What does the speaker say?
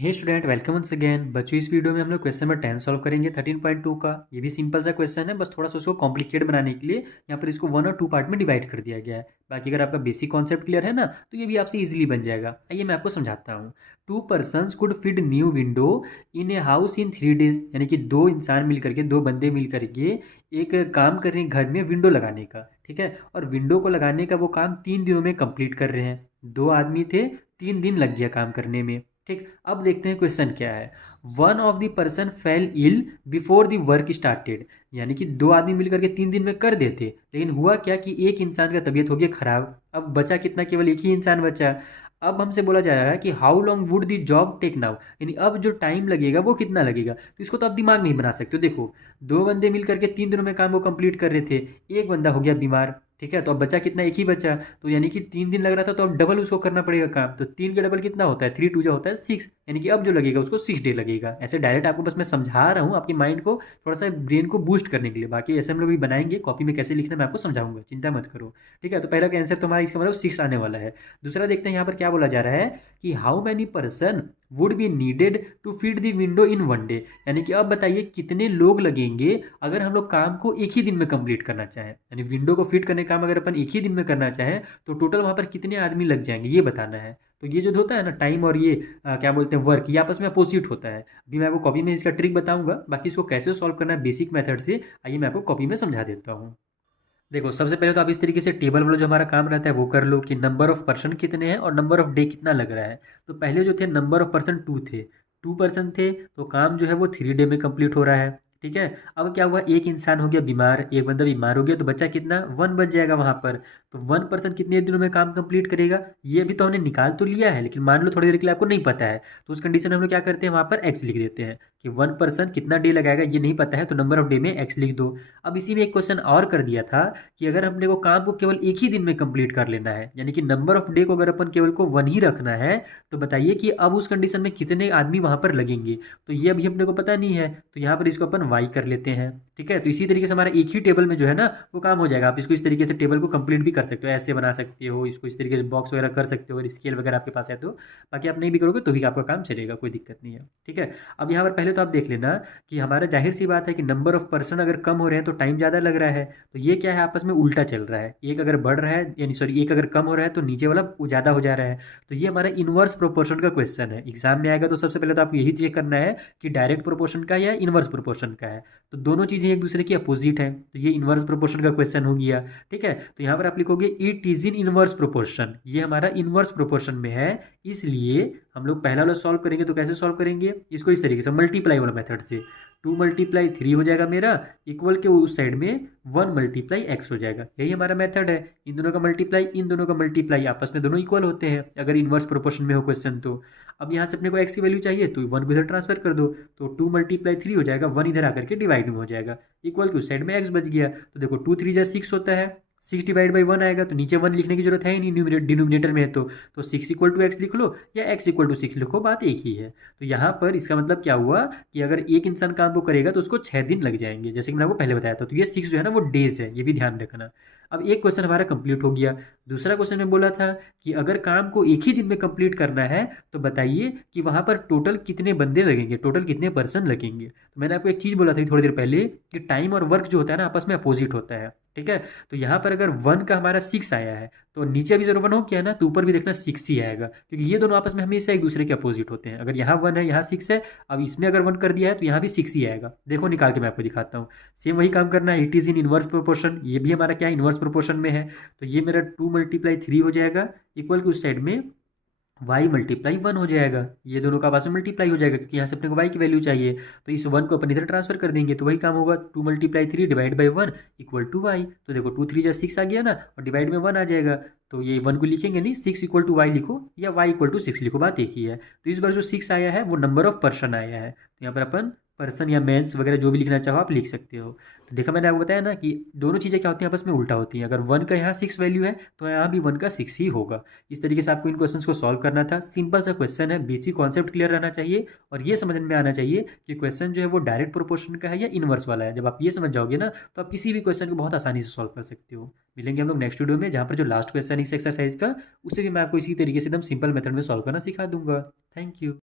हे student, welcome once again. बच्चों, इस video में हम लोग क्वेश्चन नंबर 10 सॉल्व करेंगे 13.2 का। ये भी सिंपल सा क्वेश्चन है, बस थोड़ा सा उसको कॉम्प्लिकेट बनाने के लिए यहाँ पर इसको 1 और 2 पार्ट में डिवाइड कर दिया गया है। बाकी अगर आपका बेसिक कॉन्सेप्ट क्लियर है ना, तो ये भी आपसे इजीली बन जाएगा। आइए मैं आपको समझाता हूँ। 2 persons could fit new window in a house in 3 days, यानी कि दो इंसान मिल करके, दो बंदे मिल करके एक काम कर रहे हैं घर में विंडो लगाने का। ठीक है, और विंडो को लगाने का वो काम 3 दिनों में कंप्लीट कर रहे हैं। दो आदमी थे, 3 दिन लग गया काम करने में। ठीक, अब देखते हैं क्वेश्चन क्या है। One of the person fell ill before the work started, यानी कि दो आदमी मिलकर के 3 दिन में कर देते, लेकिन हुआ क्या कि एक इंसान का तबीयत हो गया खराब। अब बचा कितना, केवल एक ही इंसान बचा। अब हमसे बोला जा रहा है कि how long would the job take now, यानी अब जो टाइम लगेगा वो कितना लगेगा। तो इसको तो आप दिमाग नहीं बना सकते हो। देखो, दो बंदे मिल करके 3 दिनों में काम को कंप्लीट कर रहे थे, एक बंदा हो गया बीमार। ठीक है, तो अब बचा कितना, एक ही बचा। तो यानी कि 3 दिन लग रहा था, तो अब डबल उसको करना पड़ेगा काम। तो 3 का डबल कितना होता है, 3 2 जो होता है 6, यानी कि अब जो लगेगा उसको 6 डे लगेगा। ऐसे डायरेक्ट आपको बस मैं समझा रहा हूँ, आपके माइंड को थोड़ा सा, ब्रेन को बूस्ट करने के लिए। बाकी ऐसे हम लोग भी बनाएंगे, कॉपी में कैसे लिखना मैं आपको समझाऊंगा, चिंता मत करो। ठीक है, तो पहला का आंसर तो हमारा इसका मतलब 6 आने वाला है। दूसरा देखते हैं यहाँ पर क्या बोला जा रहा है कि how many person would be needed to feed the window in 1 day, यानी कि अब बताइए कितने लोग लगेंगे अगर हम लोग काम को एक ही दिन में कंप्लीट करना चाहें। यानी विंडो को फिट करने का काम अगर अपन एक ही दिन में करना चाहें, तो टोटल वहाँ पर कितने आदमी लग जाएंगे ये बताना है। तो ये जो होता है ना, टाइम और ये क्या बोलते हैं, वर्क, ये आपस में अपोजिट होता है। अभी मैं आपको कॉपी में इसका ट्रिक बताऊंगा, बाकी इसको कैसे सॉल्व करना है बेसिक मेथड से, आइए मैं आपको कॉपी में समझा देता हूँ। देखो, सबसे पहले तो आप इस तरीके से टेबल वाला जो हमारा काम रहता है वो कर लो कि नंबर ऑफ पर्सन कितने हैं और नंबर ऑफ डे कितना लग रहा है। तो पहले जो थे नंबर ऑफ पर्सन 2 थे, 2 पर्सन थे, तो काम जो है वो 3 डे में कंप्लीट हो रहा है। ठीक है, अब क्या हुआ, एक इंसान हो गया बीमार, एक बंदा बीमार हो गया, तो बच्चा कितना, 1 बच जाएगा वहाँ पर। तो 1 पर्सन कितने दिनों में काम कंप्लीट करेगा, ये अभी तो हमने निकाल तो लिया है, लेकिन मान लो थोड़ी देर के लिए आपको नहीं पता है, तो उस कंडीशन में हम लोग क्या करते हैं, वहाँ पर एक्स लिख देते हैं कि 1 पर्सन कितना डे लगाएगा ये नहीं पता है, तो नंबर ऑफ डे में एक्स लिख दो। अब इसी में एक क्वेश्चन और कर दिया था कि अगर हमने को काम को केवल एक ही दिन में कंप्लीट कर लेना है, यानी कि नंबर ऑफ डे को अगर अपन केवल को 1 ही रखना है, तो बताइए कि अब उस कंडीशन में कितने आदमी वहां पर लगेंगे। तो ये अभी अपने को पता नहीं है, तो यहाँ पर इसको अपन वाई कर लेते हैं। ठीक है, तो इसी तरीके से हमारा एक ही टेबल में जो है ना वो काम हो जाएगा। आप इसको इस तरीके से टेबल को कंप्लीट भी कर सकते हो, ऐसे बना सकते हो इसको, इस तरीके से बॉक्स वगैरह कर सकते हो, अगर स्केल वगैरह आपके पास है तो। बाकी आप नहीं भी करोगे तो भी आपका काम चलेगा, कोई दिक्कत नहीं है। ठीक है, अब यहाँ पर पहले तो आप देख लेना कि हमारा जाहिर सी बात है कि नंबर ऑफ पर्सन अगर कम हो रहे हैं तो टाइम ज़्यादा लग रहा है। तो ये क्या है, आपस में उल्टा चल रहा है, एक अगर बढ़ रहा है, यानी सॉरी, एक अगर कम हो रहा है तो नीचे वाला ज़्यादा हो जा रहा है। तो ये हमारा इनवर्स प्रोपोर्शन का क्वेश्चन है, एग्जाम में आएगा। तो सबसे पहले तो आपको यही चेक करना है कि डायरेक्ट प्रोपोर्शन का या इनवर्स प्रोपोर्शन का है। तो दोनों चीज़ें एक दूसरे की अपोजिट है, तो ये इनवर्स प्रोपोर्शन का क्वेश्चन हो गया। ठीक है, तो यहाँ पर आप लिखोगे it is in inverse proportion, ये हमारा इनवर्स प्रोपोर्शन में है। इसलिए हम लोग पहला वाला सॉल्व करेंगे, तो कैसे सॉल्व करेंगे इसको, इस तरीके से मल्टीप्लाई वाला मेथड से। 2 × 3 हो जाएगा मेरा, इक्वल के उस साइड में 1 × x हो जाएगा। यही हमारा मेथड है, इन दोनों का मल्टीप्लाई, इन दोनों का मल्टीप्लाई, आपस में दोनों इक्वल होते हैं अगर इन्वर्स प्रोपोर्शन में हो क्वेश्चन तो। अब यहाँ से अपने को x की वैल्यू चाहिए, तो 1 को इधर ट्रांसफर कर दो, तो 2 × 3 हो जाएगा, 1 इधर आकर के डिवाइड में हो जाएगा, इक्वल के उस साइड में x बच गया। तो देखो 2 3 6 होता है, 6/1 आएगा, तो नीचे 1 लिखने की जरूरत है ही नहीं, डिनोमिनेटर में है तो 6 = x लिख लो या x = 6 लिखो, बात एक ही है। तो यहाँ पर इसका मतलब क्या हुआ कि अगर एक इंसान काम को करेगा तो उसको 6 दिन लग जाएंगे, जैसे कि मैंने आपको पहले बताया था। तो ये 6 जो है ना वो डेज है, ये भी ध्यान रखना। अब एक क्वेश्चन हमारा कंप्लीट हो गया। दूसरा क्वेश्चन में बोला था कि अगर काम को एक ही दिन में कंप्लीट करना है, तो बताइए कि वहाँ पर टोटल कितने बंदे लगेंगे, टोटल कितने पर्सन लगेंगे। तो मैंने आपको एक चीज़ बोला था थोड़ी देर पहले कि टाइम और वर्क जो होता है ना आपस में अपोजिट होता है। ठीक है, तो यहाँ पर अगर 1 का हमारा 6 आया है, तो नीचे भी जरूर 1 हो गया ना, तो ऊपर भी देखना 6 ही आएगा, क्योंकि ये दोनों आपस में हमेशा एक दूसरे के अपोजिट होते हैं। अगर यहाँ 1 है, यहाँ 6 है, अब इसमें अगर 1 कर दिया है तो यहाँ भी 6 ही आएगा। देखो निकाल के मैं आपको दिखाता हूँ, सेम वही काम करना है, it is in inverse proportion, ये भी हमारा क्या है, इनवर्स प्रोपोर्शन में है। तो ये मेरा 2 × 3 हो जाएगा, इक्वल के उस साइड में y × 1 हो जाएगा, ये दोनों का आपस में मल्टीप्लाई हो जाएगा, क्योंकि यहाँ से अपने को y की वैल्यू चाहिए। तो इस 1 को अपन इधर ट्रांसफर कर देंगे, तो वही काम होगा, 2 × 3 /1 = y। तो देखो 2 3 6 आ गया ना, और डिवाइड में 1 आ जाएगा। तो ये 1 को लिखेंगे नहीं, 6 = y लिखो या y = 6 लिखो, बात एक ही है। तो इस बार जो 6 आया है वो नंबर ऑफ पर्सन आया है, तो यहाँ पर अपन पर्सन या मेंस वगैरह जो भी लिखना चाहो आप लिख सकते हो। तो देखा मैंने आपको बताया ना कि दोनों चीज़ें क्या होती हैं, आपस में उल्टा होती हैं। अगर 1 का यहाँ 6 वैल्यू है तो यहाँ भी 1 का 6 ही होगा। इस तरीके से आपको इन क्वेश्चंस को सॉल्व करना था। सिंपल सा क्वेश्चन है, बेसिक कॉन्सेप्ट क्लियर रहना चाहिए, और ये समझ में आना चाहिए कि क्वेश्चन जो है वो डायरेक्ट प्रोपोर्शन का है या इनवर्स वाला है। जब आप ये समझ जाओगे ना, तो आप किसी भी क्वेश्चन को बहुत आसानी से सॉल्व कर सकते हो। मिलेंगे हम लोग नेक्स्ट वीडियो में, जहाँ पर जो लास्ट क्वेश्चन है इस एक्सरसाइज का, उसे भी मैं आपको इसी तरीके से एकदम सिंपल मेथड में सॉल्व करना सिखा दूंगा। Thank you.